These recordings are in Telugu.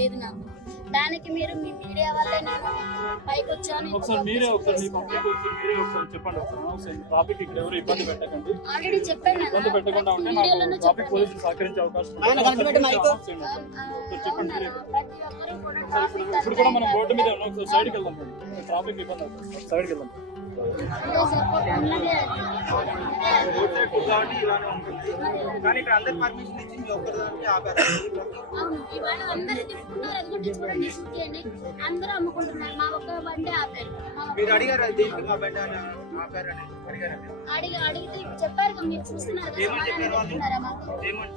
లేదు నాకు. దానికి మీరు మీ మీడియా వల్లే నేను పైకి వచ్చాను. ఆల్రెడీ చెప్పాను అందరూ అమ్ముకుంటున్నారు. మా ఒక్క బండి ఆపారు. అడిగితే చెప్పారు మీరు చూస్తున్నారు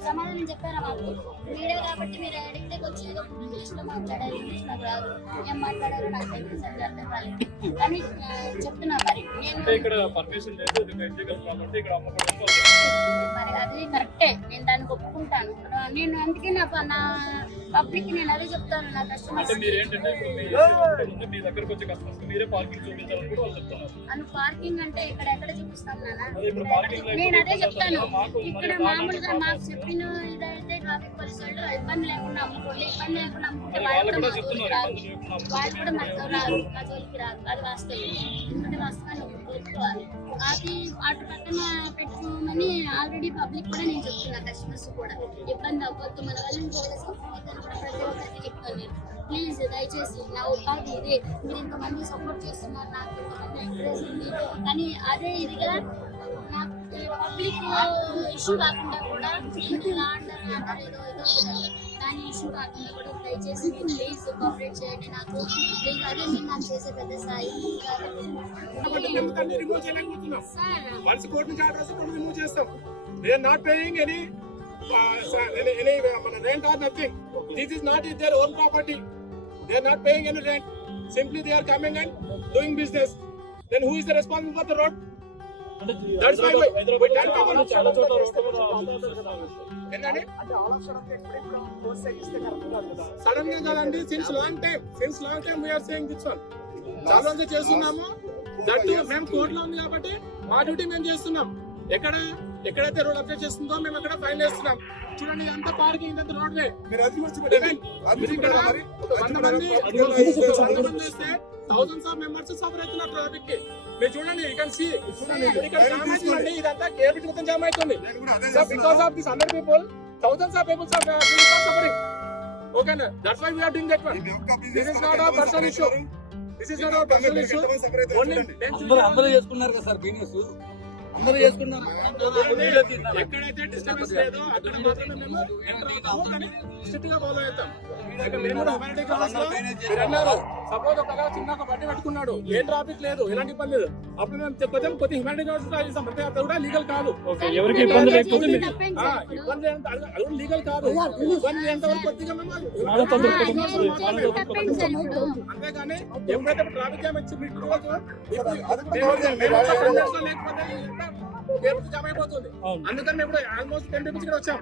సమాధానం చెప్పారా మాకు మీడియా కాబట్టి మీరు అడిగితే వచ్చి ఏదో ఇంగ్లీష్ లో మాట్లాడారు. ఇంగ్లీష్ నాకు రాదు, ఏం మాట్లాడారో నాకు తెలియదు, అర్థం కాలేదు. కానీ చెప్తున్నా మరి మరి అది కరెక్టే, నేను దానికి ఒప్పుకుంటాను. నేను అందుకే నా పబ్లిక్ నేను అదే చెప్తాను. నా కస్టమర్స్ అను పార్కింగ్ అంటే ఎక్కడ చూపిస్తాను నాన్న, నేను అదే చెప్తాను. ఇక్కడ మామూలుగా మాకు చెప్పిన ఇదైతే ట్రాఫిక్ పోలీసు వాళ్ళు ఇబ్బంది లేకుండా అమ్ముకోండి, ఇబ్బంది లేకుండా అమ్ముకుంటే వాళ్ళు కూడా మా జోలికి రాదు, అది వాస్తవం. ఎందుకంటే వాస్తవాన్ని ఒప్పుకోవాలి. అది అటు పక్కన పెట్టుకోమని ఆల్రెడీ పబ్లిక్ కూడా నేను చెప్తున్నా, కస్టమర్స్ కూడా ఇబ్బంది అవ్వద్దు, మన వాళ్ళని చూడేసి ప్రతి ఒక్కరికి చెప్తాను నేను. ప్లీజ్ దయచేసి నా ఉపాధి ఇదే, మీరు ఇంతమంది సపోర్ట్ చేస్తున్నారు, నాకు ఇంతమంది ఎంకరేజ్ ఉంది. కానీ అదే ఇదిగా నాకు పబ్లిక్ ఇష్యూ కాకుండా కూడా ఇంట్లో ఆర్డర్ ఏదో దాని ఇష్యూ కాకుండా కూడా దయచేసి ప్లీజ్ కోఆపరేట్ చేయండి నాకు. ప్లీజ్ అదే మీరు నాకు చేసే పెద్ద స్థాయి. rent or nothing. This is not their own property. They are not paying any rent. Simply they are coming and doing business. Then who is the responsible for the road? That's why we tell people. Suddenly kadandi, since long time we are saying this one. చాలా రోజులు చేస్తున్నాము. దట్ మేము కోర్టులో ఉంది కాబట్టి మా డ్యూటీ మేము చేస్తున్నాం. ఎక్కడైతే రోడ్ అప్డేట్ చేస్తుందో మేము అక్కడ ఫైన్ వేస్తున్నాం. చూడండి అంత పార్కింగ్, ఇంత road way. Thousands of members suffer అవుతున్నారు ట్రాఫిక్ కి. మీరు చూడండి, ఇక్కడ ఇదంతా కేబిట్ మొత్తం జామ్ అవుతుంది. Because of this 100 people, thousands of people are suffering. Okay, that's why we are doing that one. This is not our personal issue. అందరూ చేసుకున్నారు కదా సార్, బిజినెస్ అందరూ చేసుకున్నారు. ఎక్కడైతే డిస్టర్బెన్స్ లేదో అక్కడ మాత్రమే మేము స్ట్రిక్ట్ గా ఫాలో అవుతాం. సపోజ్ ఒక చిన్న బండి పెట్టుకున్నాడు, ఏ ట్రాఫిక్ లేదు, ఎలాంటి ఇబ్బంది లేదు, అప్పుడు మేము చెప్పాం కొద్ది హ్యూమానిటీ చేస్తాం. అంటే అది కూడా లీగల్ కాదు. ఎవరికి ఇబ్బంది లేకపోతే ఇబ్బంది అది లీగల్ కాదు. ఇబ్బంది ఎంతవరకు కొద్దిగా మేము అంతేగాని ఎప్పుడైతే ట్రాఫిక్ జామ్ వచ్చి లేకపోతే జామ్ అయిపోతుంది. అందుకని ఇప్పుడు ఆల్మోస్ట్ 10 people ఇక్కడ వచ్చాం.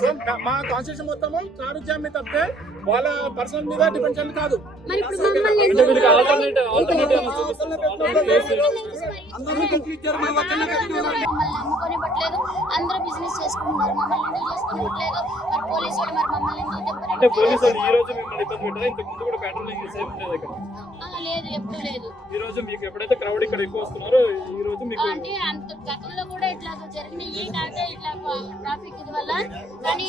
సో మా కాన్స్టిట్యూషన్ మొత్తము ట్రాఫిక్ జామ్ మీద తప్పితే వాళ్ళ పర్సనల్ మీద డిపెండ్ కాదు. అందరూ బిజినెస్ చేసుకుంటున్నారు, మమ్మల్ని ఎందుకు చేసుకోవట్లేదు? మరి పోలీసు వాళ్ళు మరి మమ్మల్ని లేదు, ఎప్పుడు లేదు. ఈ రోజు మీకు ఎప్పుడైతే క్రౌడ్ ఇక్కడ ఎక్కువ వస్తున్నారో ఈ రోజు మీకు అంటే అంత గతంలో కూడా ఇట్లా జరిగినాయి. అంటే ఇట్లా ట్రాఫిక్ ఇది వల్ల కానీ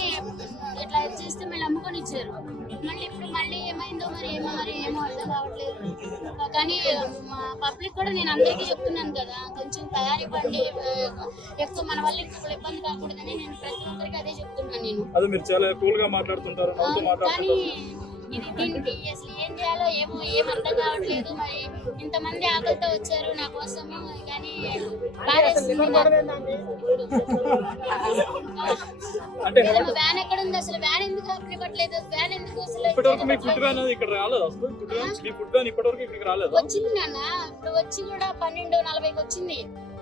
ఇట్లా చేస్తే మళ్ళీ అమ్ముకొని ఇచ్చారు. మళ్ళీ ఇప్పుడు మళ్ళీ ఏమైందో ఏమో అర్థం కావట్లేదు. కానీ పబ్లిక్ కూడా నేను అందరికీ చెప్తున్నాను కదా, కొంచెం తయారీపండి, ఎక్కువ మన వల్ల ఇంకొకరు ఇబ్బంది కాకూడదని నేను ప్రతి ఒక్కరికి అదే చెప్తున్నాను. నేను అది మీరు చాలా కూల్ గా మాట్లాడుతుంటారు. కానీ దీనికి అసలు ఏం చేయాలో ఏం అర్థం కావట్లేదు. మరి ఇంతమంది ఆకలితో వచ్చారు నా కోసము, కానీ వ్యాన్ ఎక్కడ ఉంది? అసలు వ్యాన్ ఎందుకు ఇవ్వట్లేదు? వ్యాన్ ఎందుకు అసలు వచ్చింది నాన్న? ఇప్పుడు వచ్చి కూడా 12:40కి వచ్చింది.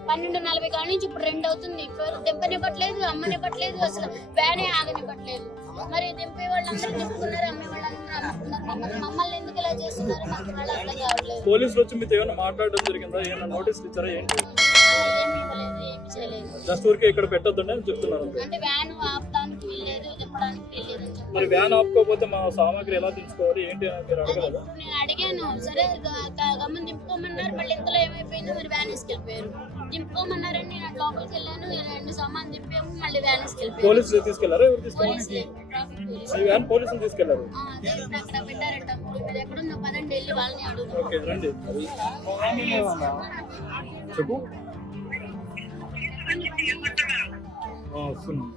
12:40 కాడ నుంచి ఇప్పుడు 2 అవుతుంది. ఇప్పుడు దింపనివ్వట్లేదు, అమ్మనివ్వట్లేదు, అసలు వ్యానే ఆగనివ్వట్లేదు. మరి దింపే వాళ్ళందరూ దింపుకున్నారు, అమ్మే వాళ్ళందరూ అమ్ముకున్నారు. మమ్మల్ని ఎందుకు ఇలా చేస్తున్నారు నాకు వాళ్ళు అర్థం కావట్లేదు. పోలీసులు వచ్చి మీతో ఏమైనా మాట్లాడడం జరిగిందా? ఏమైనా నోటీసులు ఇచ్చారా? ఏంటి ఏమి ఇవ్వలేదు, ఏమి చేయలేదు. జస్ట్ ఊరికే ఇక్కడ పెట్టొద్దండి అని చెప్తున్నారు. అంటే వ్యాన్ ఆపడానికి వీల్లేదు, దింపడానికి వీల్లేదు అని చెప్తున్నారు. మరి వ్యాన్ ఆపుకోకపోతే మా సామాగ్రి ఎలా తెచ్చుకోవాలి ఏంటి అని మీరు అడగలేదు? నేను అడిగాను, సరే గమ్మని దింపుకోమన్నారు. మళ్ళీ ఇంతలో ఏమైపోయిందో మరి వ్యాన్ తీసుకెళ్ళిపోయారు. దింపుకోమన్నారని నేను అట్లా లోపలికి వెళ్ళాను, 2 సామాన్ దింపాము, మళ్ళీ వ్యాన్ తీసుకెళ్ళిపోయారు. పోలీసులు తీసుకెళ్లారా? ఎవరు తీసుకెళ్ళారు? పోలీసులే, ట్రాఫిక్ పోలీసు. ఈ వ్యాన్ పోలీసులు తీసుకెళ్లారు. అక్కడ పెట్టారంట. మీరు ఎక్కడుందో పదండి వెళ్ళి వాళ్ళని అడుగుతాం. ఓకే రండి. చెప్పు. వస్తున్నాం.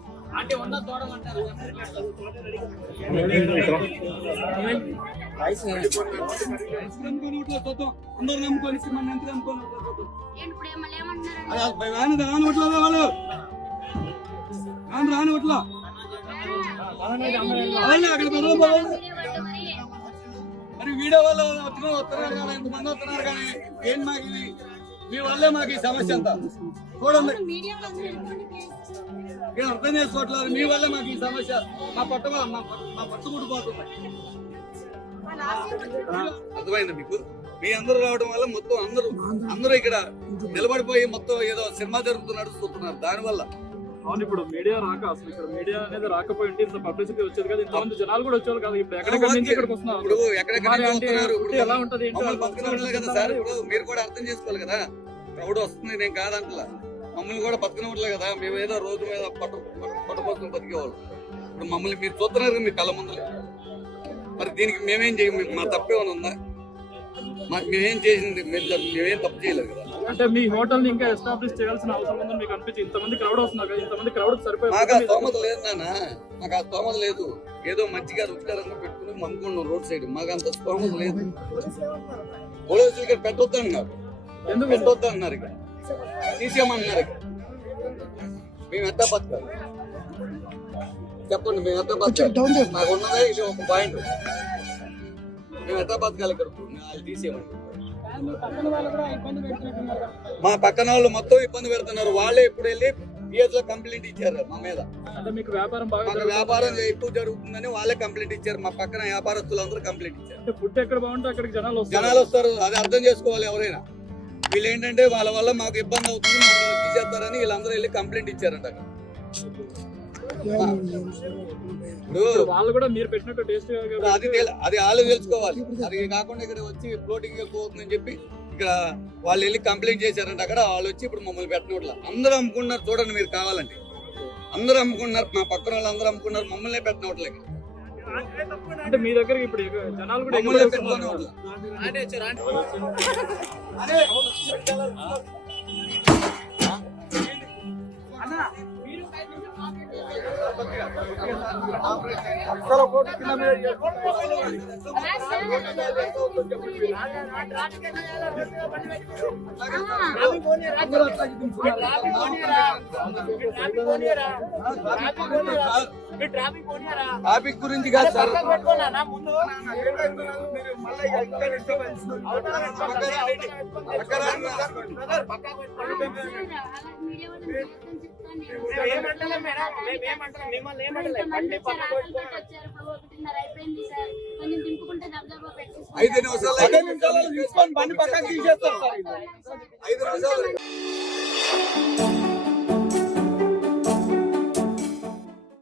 అందరు నమ్ముకొని మన ఎంత నమ్ముకొని ఏంటి ఇప్పుడు మళ్ళీ ఏమంటున్నారండి? రాని ఒట్లా వాళ్ళు రాని ఒట్లా అక్కడ మరి వీడియో వాళ్ళు వస్తున్నారు కానీ ఎంతమంది వస్తున్నారు కానీ ఏం మాకు ఇది మీ వల్లే మాకు ఈ సమస్య అంతా చూడండి. నేను అర్థం చేసుకోవట్లేదు, మీ వల్లే మాకు ఈ సమస్య. మా పట్టు కూడిపోతుంది. అర్థమైంది మీకు? మీ అందరూ రావడం వల్ల మొత్తం అందరూ ఇక్కడ నిలబడిపోయి మొత్తం ఏదో సినిమా జరుగుతున్నట్టు చూస్తున్నారు. దానివల్ల అవును, ఇప్పుడు మీడియా రాక అసలు ఇక్కడ మీడియా అనేది రాకపోయి ఉంటే ఇంత పబ్లిసిటీ వచ్చేది కదా, ఇంతమంది జనాలు కూడా వచ్చేవాళ్ళు కదా. ఇప్పుడు ఎక్కడెక్కడి నుంచి ఇక్కడికి వస్తున్నారు. ఇప్పుడు ఎక్కడెక్కడ ఎలా ఉంటది బతకనట్లే కదా సార్. ఇప్పుడు మీరు కూడా అర్థం చేసుకోవాలి కదా, క్రౌడ్ వస్తుంది నేను కాదంటలా. మమ్మల్ని కూడా బతకనట్లే కదా, మేము ఏదో రోజు మీద పట్టుకోసం బతికేవాళ్ళు. ఇప్పుడు మమ్మల్ని మీరు చూస్తున్నారు మీ కళ్ళ ముందు. మరి దీనికి మేమేం చేయము? మా తప్పేమైనా ఉందా? మేమేం చేసింది? మేమేం తప్పు చేయలేదు కదా. అంటే మీ హోటల్ ని ఇంకా ఎస్టాబ్లిష్ చేయాల్సిన అవసరం ఉందని మీకు అనిపించి ఇంతమంది క్రౌడ్ వస్తున్నారు కదా, ఇంతమంది క్రౌడ్ సరిపోయి మాకు ఆ స్తోమత లేదు నాన్న, మాకు ఆ స్తోమత లేదు. ఏదో మంచిగా రుచికరంగా పెట్టుకుని మమ్ముకున్నాం రోడ్ సైడ్. మాకు అంత స్తోమత లేదు. పోలీసులు ఇక్కడ పెట్టొద్దు అన్నారు. ఎందుకు పెట్టొద్దు అన్నారు? ఇక్కడ తీసేయమన్నారు. ఇక్కడ మేము ఎంత బతకాలి చెప్పండి? మేము ఎంత బతకాలి? మాకు ఉన్నదే ఇది ఒక పాయింట్. మేము ఎంత బతకాలి ఇక్కడ? వాళ్ళు తీసేయమని మా పక్కన వాళ్ళు మొత్తం ఇబ్బంది పెడుతున్నారు. వాళ్ళే ఇప్పుడు వెళ్ళి పిఎస్ లో కంప్లైంట్ ఇచ్చారు మా మీద. అంటే మీకు వ్యాపారం బాగా మాకు వ్యాపారం ఎక్కువ జరుగుతుందని వాళ్ళే కంప్లైంట్ ఇచ్చారు. మా పక్కన వ్యాపారస్తులు అందరూ కంప్లైంట్ ఇచ్చారు. ఫుడ్ ఎక్కడ బాగుంటే అక్కడికి జనాలు వస్తారు. అది అర్థం చేసుకోవాలి ఎవరైనా. వీళ్ళు ఏంటంటే వాళ్ళ వల్ల మాకు ఇబ్బంది అవుతుంది, మమ్మల్ని తీసేస్తారని వీళ్ళందరూ వెళ్ళి కంప్లైంట్ ఇచ్చారంట. ఇప్పుడు వాళ్ళు కూడా మీరు పెట్టినట్టు టేస్ట్ అది వాళ్ళు తెలుసుకోవాలి. అది కాకుండా ఇక్కడ వచ్చి ఫ్లోటింగ్ ఎక్కువ అవుతుందని చెప్పి ఇక్కడ వాళ్ళు వెళ్ళి కంప్లైంట్ చేశారంట. అక్కడ వాళ్ళు వచ్చి ఇప్పుడు మమ్మల్ని పెట్టినట్ల అందరూ అమ్ముకున్నారు. చూడండి మీరు కావాలంటే అందరూ అమ్ముకున్నారు. మా పక్కన వాళ్ళు అందరూ అమ్ముకున్నారు. మమ్మల్ని పెట్టినట్లే. అంటే మీ దగ్గర ఇప్పుడు జనాలు కూడా మమ్మల్ని పెట్టినట్ల. ట్రాఫిక్ గురించి కాదు సార్. ఐదు నిమిషాలు తీసుకొని బండి పక్కకి తీసేస్తారు సార్. 5 నిమిషాలు